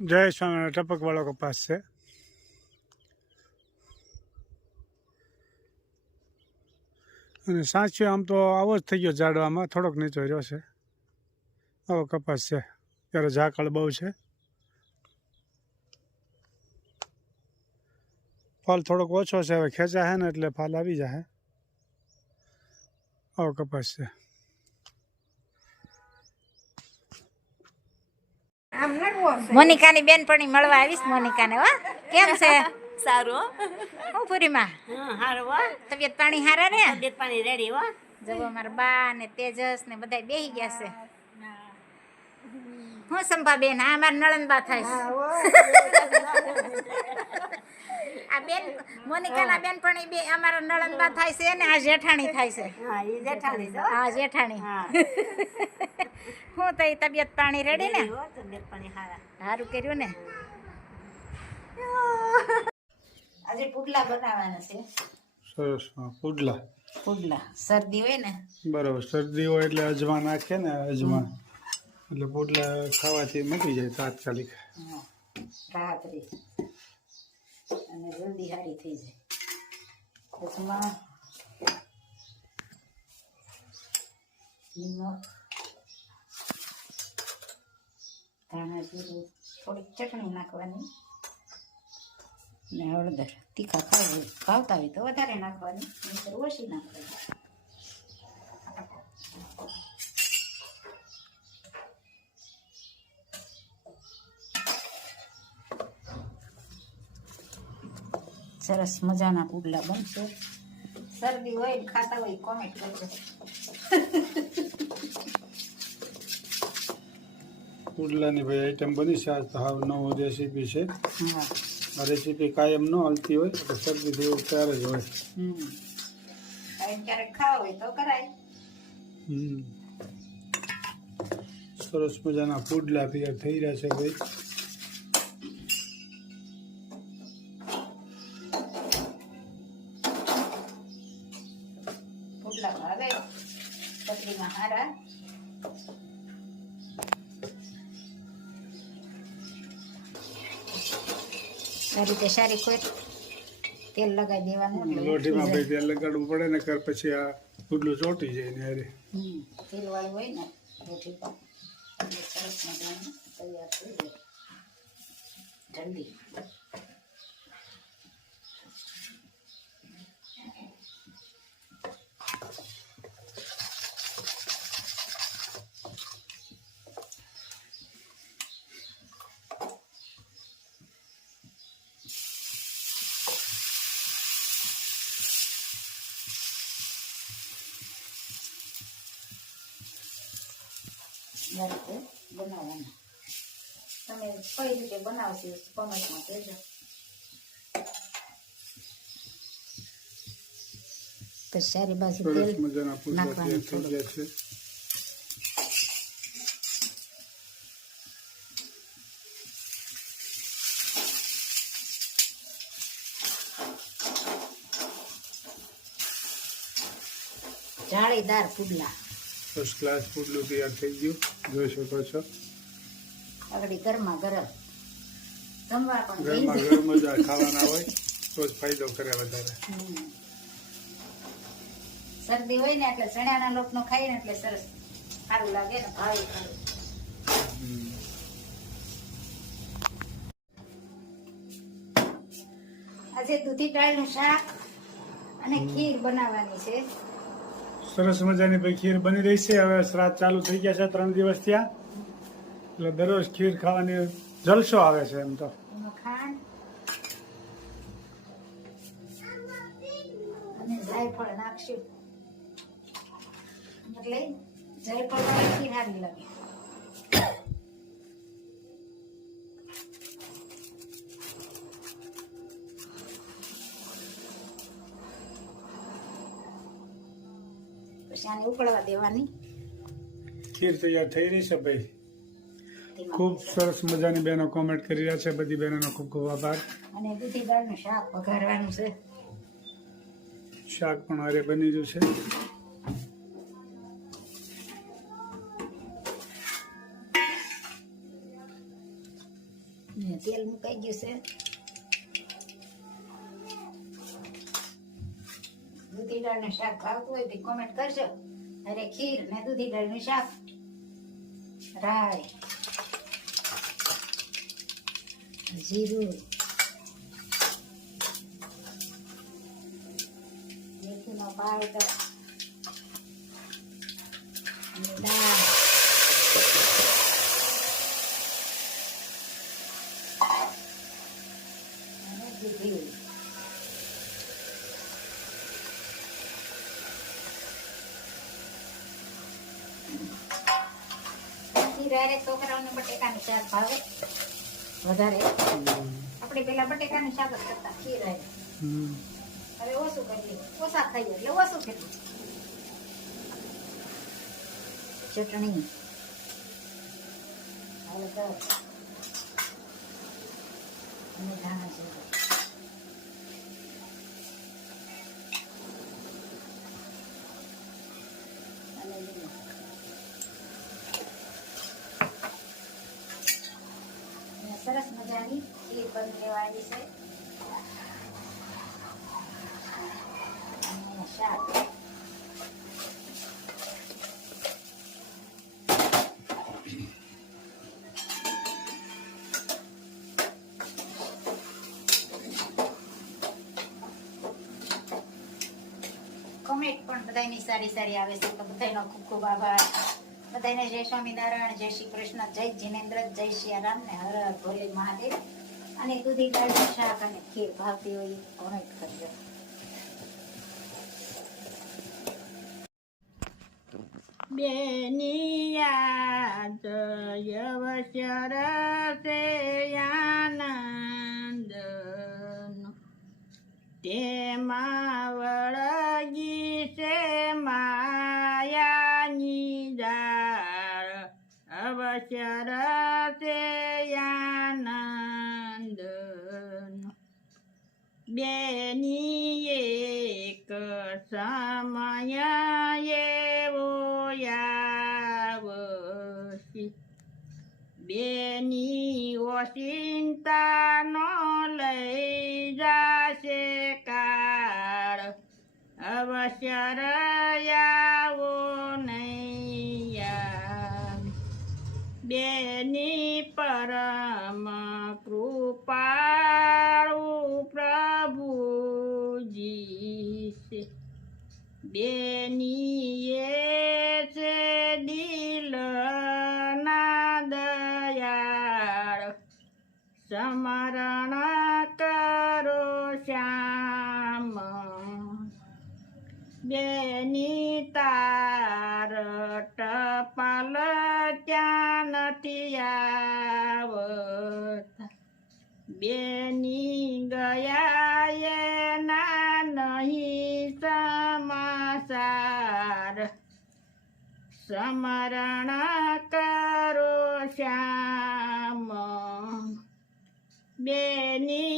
જય સ્વામિનારાયણ ટપક વાળો કપાસ છે. અને સાચું આમ તો આવો જ થઈ ગયો ઝાડવામાં, થોડોક નીચો રહ્યો છે. આવો કપાસ છે. ત્યારે ઝાકળ બહુ છે. ફાલ થોડોક ઓછો છે, હવે ખેંચા છે ને એટલે ફાલ આવી જાય આવો કપાસ છે. મોનિકાની બેનપણી મળવા આવીશ મોનિકાને હો. કેમ છે? સારું હું. પૂરીમાં? હા. તબિયત પાણી હારા રે તબિયત પાણી રેડી હો. જવો મારા બા ને તેજસ ને બધા બેહી ગયા છે. હું સંભા બેન? આ નળન નળનબા થાય આ બેન મોનિકાના બેનપણી બે અમારા નળનબા થાય છે ને આ જેઠાણી થાય છે. હા એ જેઠાણી હા. જેઠાણી. હા તો તબિયત પાણી રેડી ને? હારા. સારું કર્યું ને? આજે પુડલા બનાવવાના છે. સરસ પુડલા. પુડલા શરદી હોય ને? બરાબર શરદી હોય એટલે અજમા નાખે ને અજમા. એટલે પુડલા ખાવાથી મટી જાય તાત્કાલિક. હા, રાહત રહે અને જલ્દી સારી થઈ જાય. ટૂંકમાં ધાણા જીરું થોડીક ચટણી નાખવાની. ને હળદર તીખા ખાવું ખાવતા હોય તો વધારે નાખવાની, નહીંતર ઓછી નાખવાની. સરસ મજાના પુડલા બનશે. શરદી હોય ખાતા હોય કોમેન્ટ કરજો. પુડલાની ભાઈ આઈટમ બની છે. આજ તો હાવ નવો રેસીપી છે. આ રેસીપી કાયમ ન હાલતી હોય તો શરદી જેવું ત્યારે જ હોય. સરસ મજાના પુડલા તૈયાર થઈ રહ્યા છે ભાઈ. પુડલા ભાવે ચટણીમાં હારા. આ રીતે સારી કોઈ તેલ લગાવી દેવાનું લોઢીમાં ભાઈ તેલ લગાડવું પડે ને કર પછી આ ઉડલું ચોટી જાય ને અરે હમ, તેલ વાળું હોય ને લોઢી પર સરસ મજાનું તૈયાર થઈ જાય. જલ્દી. આ રીતે બનાવવાનું. તમે કઈ રીતે બનાવશો કોમેન્ટમાં કહેજો. તો સારી બાજુ તેલ નાખવાનું તૈયાર થઈ ગયા છે. જાળીદાર પુડલા. ફર્સ્ટ ક્લાસ પુડલું તૈયાર થઈ ગયું. જોઈ શકો છો. આગળ ગરમા ગરમ. જમવા પણ ઘરમાં ગરમ જ ખાવાના હોય તો જ ફાયદો કરે વધારે. શરદી હોય ને એટલે ચણાના લોટનો ખાઈએ ને એટલે સરસ સારું લાગે ને ભાવે ખરું. આજે દૂધી દાળનું શાક અને ખીર બનાવવાની છે. સરસ મજાની ભાઈ ખીર બની રહી છે. હવે શ્રાદ્ધ ચાલુ થઈ ગયા છે, ત્રણ દિવસ ત્યાં એટલે દરરોજ ખીર ખાવાની જલસો આવે છે એમ તો. જાયફળ નાખશું. એટલે જાયફળ સારી લાગે. પછી આને ઉકળવા દેવાની. ખીર તૈયાર થઈ રહી છે ભાઈ. ખૂબ સરસ મજાની બહેનો કોમેન્ટ કરી રહ્યા છે. બધી બહેનોનો ખૂબ ખૂબ આભાર. અને દૂધી દાળનું શાક વઘારવાનું છે. શાક પણ હારે બની રહ્યું છે. તેલ મુકાઈ ગયું છે. દાળનું શાક ભાવતું હોય તો કોમેન્ટ કરજો. અરે ખીર ને દૂધી દાળનું શાક. રાય. જીરું. મેથીનો પાવડર. દાળ. અને હારે છોકરાઓને બટેકાનું શાક ભાવે. વધારે. આપણે પેલા બટેકાનું શાક જ કરતા ખીર. હવે ઓછું કરીએ. ઓછા ખાઈએ એટલે ઓછું કરીએ. ચટણી. હળદર અને ધાણા જીરું સરસ મજાની ખીર બની લેવાની છે. કોમેન્ટ પણ બધાની સારી સારી આવે છે, તો બધાનો ખૂબ ખૂબ આભાર. બધાને જય સ્વામિનારાયણ, જય શ્રી કૃષ્ણ, જય જીનેન્દ્ર, જય સિયારામ ને હર હર ભોલે મહાદેવ. અને દૂધી દાળનું શાક અને ખીર ભાવતી હોય કોમેન્ટ કરજો. બેનિયા જયવશર તે આનંદ તેમાં આનંદ બેની એક સમય એવો આવશે. બેની ઓચિંતાનો લઈ જાશે કાળ. અવસર બેની પરમ કૃપાળુ પ્રભુજી છે બેનીએ છે દિલના દયાળ. સમરણ કરો શ્યામ. બેની તાર ટપાલ ત્યાં નથી આવત બેની ગયા એના નહીં સમાસાર સમરણ કરો શ્યામ. બેનિયંત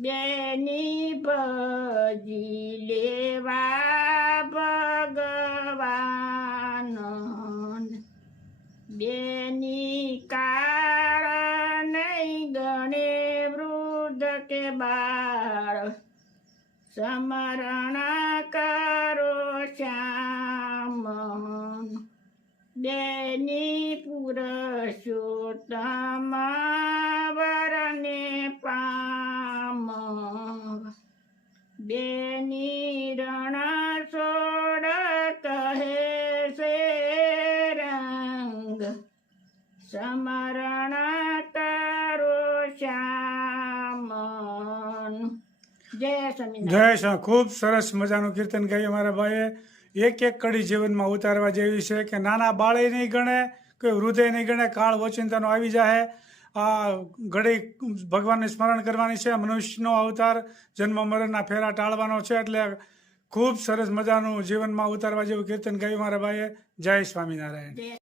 બેની ભજી લેવા ભગવાન બેની કાળ નહીં ગણે વૃદ્ધ કે બાળ. સમરણ કરો શ્યામ બેની પુરુષોત્તમ જય સ્વામિનારાયણ ખૂબ સરસ મજાનું કીર્તન ગાયું મારા ભાઈએ. એક એક કડી જીવનમાં ઉતારવા જેવી છે કે નાના બાળે નહીં ગણે કે હૃદય નહીં ગણે કાળ ઓચિંતાનો આવી જાય આ ઘડી ભગવાનને સ્મરણ કરવાની છે મનુષ્યનો અવતાર જન્મ મરણના ફેરા ટાળવાનો છે એટલે ખૂબ સરસ મજાનું જીવનમાં ઉતારવા જેવું કીર્તન ગાયું મારા ભાઈએ. જય સ્વામિનારાયણ.